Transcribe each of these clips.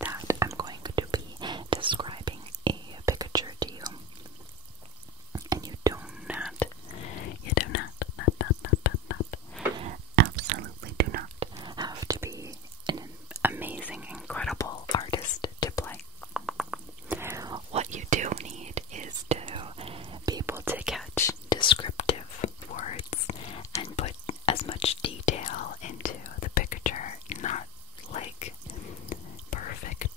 that I'm going to be describing a picture to you. And you do not, absolutely do not have to be an amazing, incredible artist to play. What you do need is to be able to catch descriptive words and put as much detail into the picture, not like perfect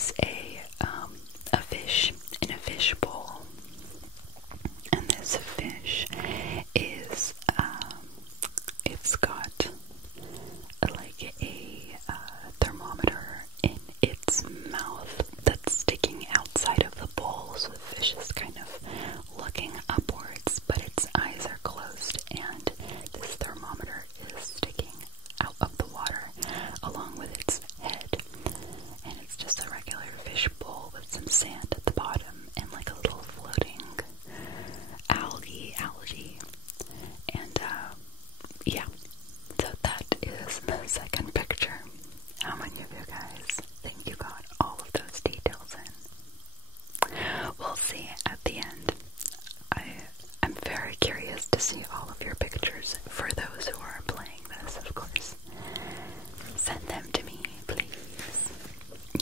is a fish in a fish bowl, and this fish is it's got like a thermometer in its mouth that's sticking outside of the bowl, so the fish is kind of looking upwards, but its eyes are closed, and this thermometer is sticking out of the water along with its head. And it's just a regular fish bowl with some sand at the bottom and like a little floating algae. And yeah, so that is the second picture. How many of you guys think you got all of those details in? We'll see at the end. I'm very curious to see all of your pictures. For those who are playing this, of course, send them to me, please.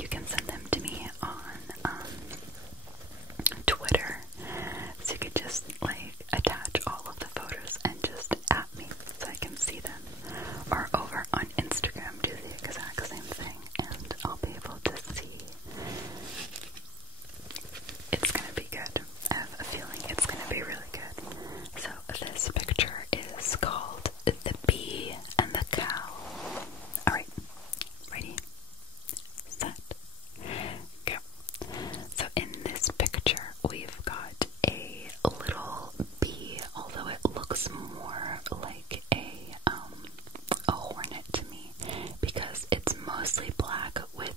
You can send them to me on Twitter, so you could just like attach all of the photos and just at me so I can see them, or over on Instagram, do the exact same thing, and I'll be able to see. It's gonna be good. I have a feeling it's gonna be really good. So this picture is called The Bee and the Cow. Alright, ready, set, go. So in this picture we've got a little bee, although it looks more like a hornet to me, because it's mostly black with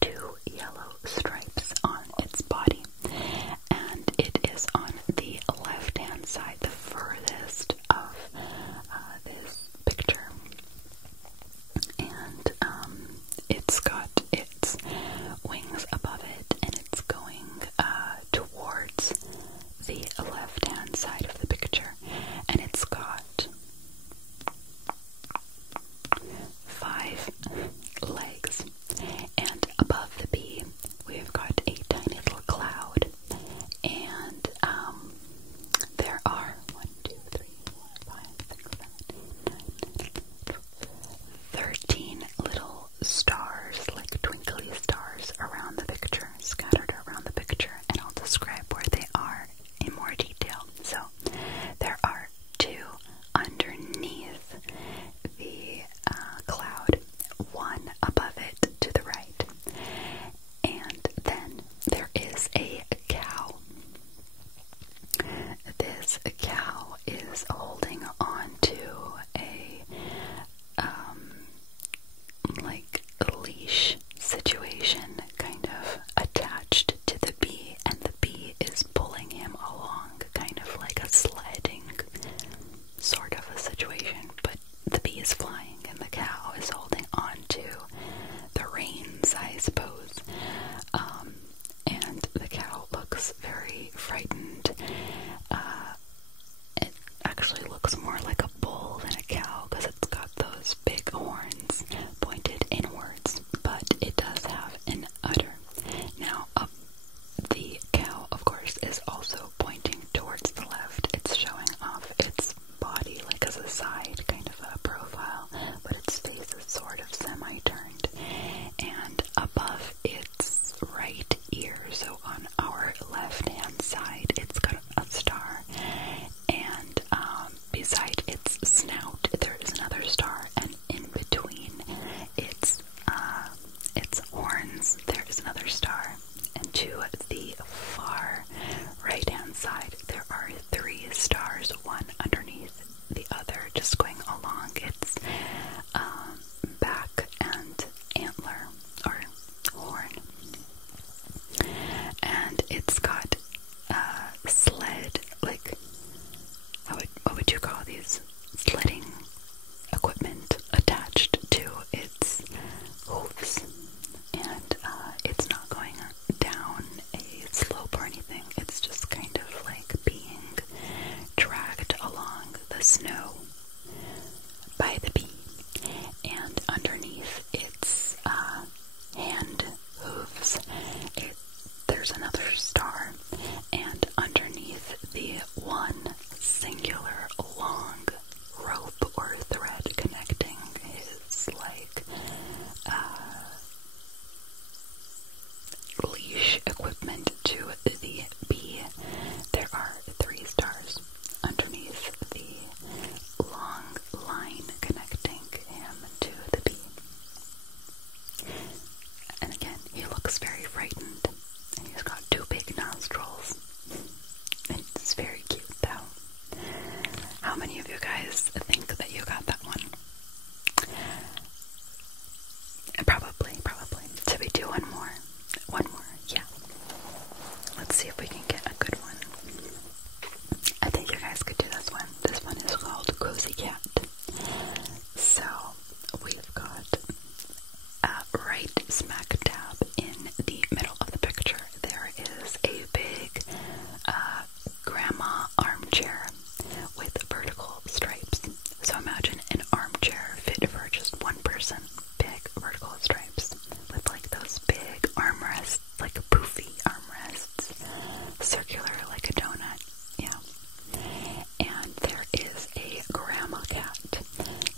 two yellow stripes on its body, and it is on the left-hand side, the furthest of this picture, and it's got its wings above it, and it's going towards the left-hand side of the picture, and it's got 5 legs, and above the bee we've got a tiny little cloud, and there are 13 little stars, like twinkly stars around the picture, scattered around the picture, and I'll describe where they are in more detail. So there are 2 underneath the cloud, 1 above it to the right, and then there is a cow. This cow is holding on to a like a leash situation, kind of attached to the bee, and the bee is pulling him along, kind of like a sledding sort of a situation, but the bee is flying and the cow is holding on to the reins, I suppose. And the cow looks very frightened. It actually looks more like a bull than a cow, because it's got those big horns pointed inwards, but it does have an udder. Now, the cow, of course, is also pointing towards the left. It's showing off its body, like as a side, kind of a profile, but its face is sort of semi-turned. And above its right ear, so on our left-hand side, it's got a star, and beside its snout there is another star, and in between its horns there is another star, and to the far right-hand side there are 3 stars, one underneath the other, just going along its back and antler, or horn. And it's got sled, like, what would you call these? Sledding equipment attached to its hooves. And it's not going down a slope or anything. It's just kind of like being dragged along the snow by the bee. And underneath its hand hooves, there's another star, and underneath the one singular long rope or thread connecting his like looks very frightened. And he's got two big nostrils. It's very cute though. How many of you guys think that you got that one? Probably. Should we do one more? One more, yeah. Let's see if we can get a good one. I think you guys could do this one. This one is called Cozy Cat. So, we've got right smack dab in the middle of the picture, there is a big grandma armchair with vertical stripes. So imagine an armchair fit for just one person. Big vertical stripes with like those big armrests, like poofy armrests, circular like a donut. Yeah. And there is a grandma cat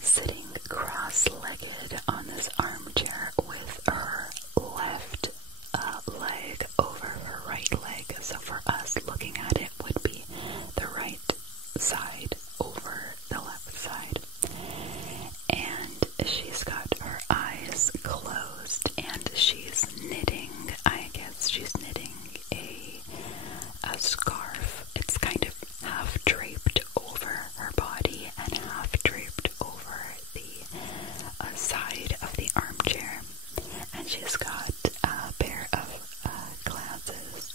sitting cross-legged on this armchair with her left leg over her right leg. So for us, looking at it would be the right side over the left side. And she's got her eyes closed and she's knitting. I guess she's knitting a scarf. It's kind of half draped over her body and half draped over the side of the armchair. And she's got a pair of glasses,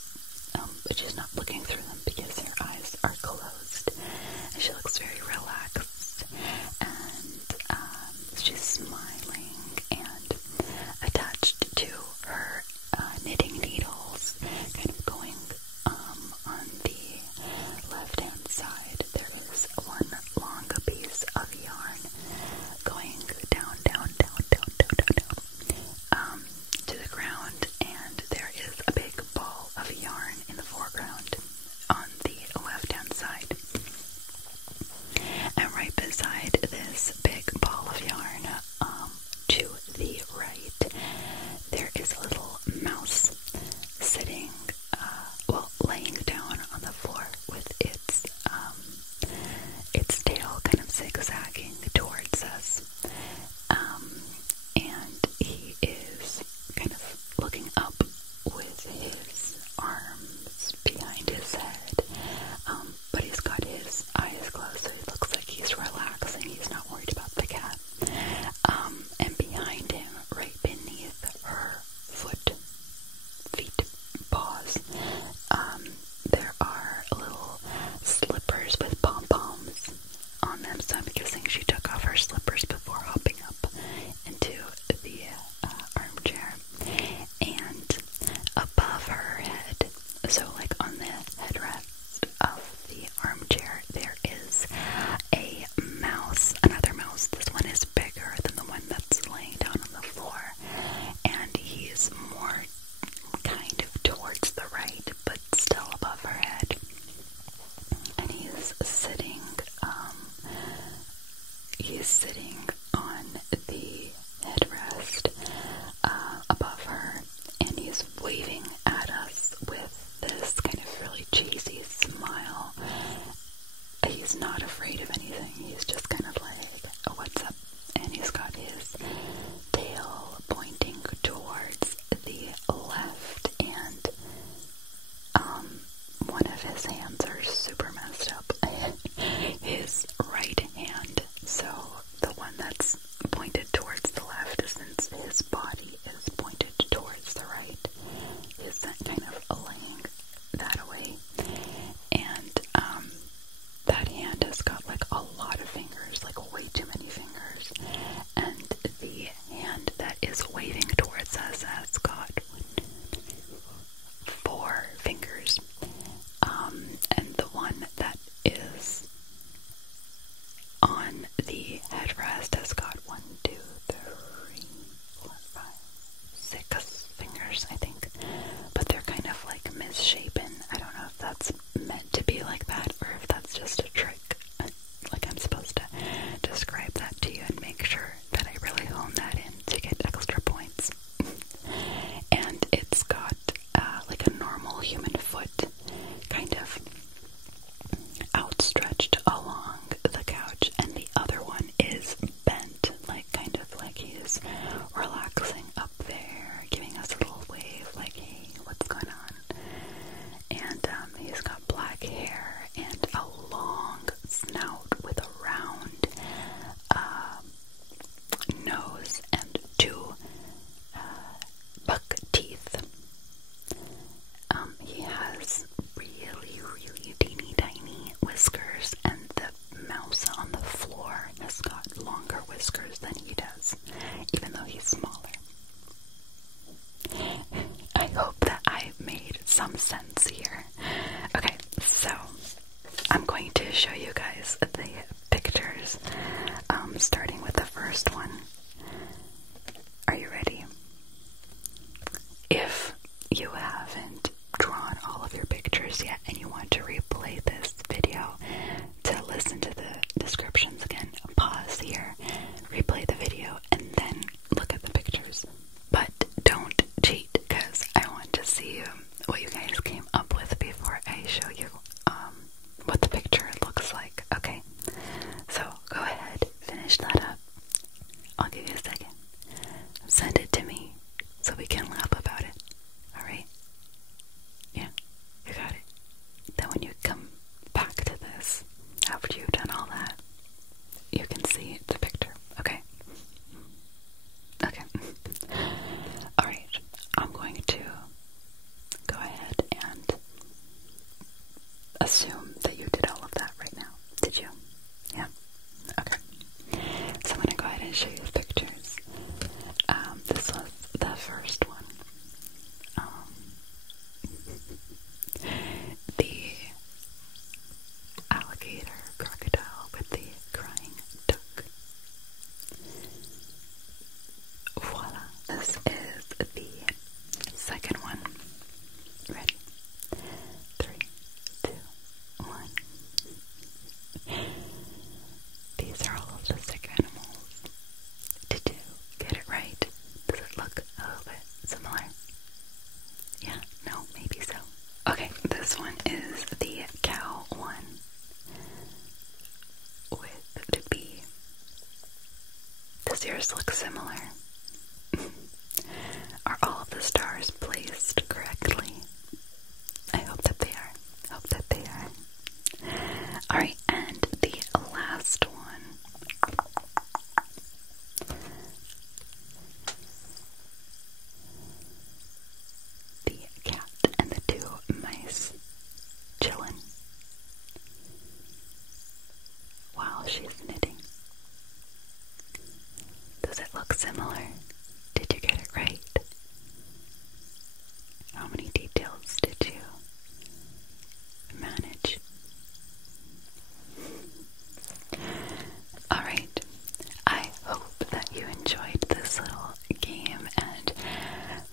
but she's not looking through them because her eyes are closed. And she looks very relaxed, and she's smiling, and attached to her knitting needles, kind of going on the left-hand side, there is one long piece of yarn going down, some sense here. Okay, so I'm going to show you guys the pictures, starting with the first one. Are you ready? If you haven't drawn all of your pictures yet and you want to replay this video to listen to the descriptions again, pause here, replay the video, and then look at the pictures. But don't cheat, because I want to see what you guys came up with before I show you what the picture looks like. Okay, so go ahead, finish that up. I'll give you a second. Send it to me so we can laugh about it. Alright? Yeah, you got it. Then when you come back to this, after you've done all that, you can see the picture. Okay? Okay. Alright, I'm going to go ahead and assume that you did all of that right now. Did you? Yeah? Okay. So I'm going to go ahead and show you the pictures. This was the first one. The alligator crocodile with the crying duck. Voila. This is the second one. Ready? 3, 2, 1. These are all of the sick animals. Did you get it right? Does it look a little bit similar? Yeah? No? Maybe so. Okay, this one is the cow one with the bee. Does yours look similar? Are all of the stars placed correctly? I hope that they are. Hope that they are. Alright, and the last one. The cat and the 2 mice chilling while she's knitting. Does it look similar? Did you get it right? How many details did you manage? Alright, I hope that you enjoyed this little game and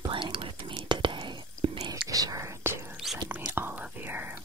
playing with me today. Make sure to send me all of your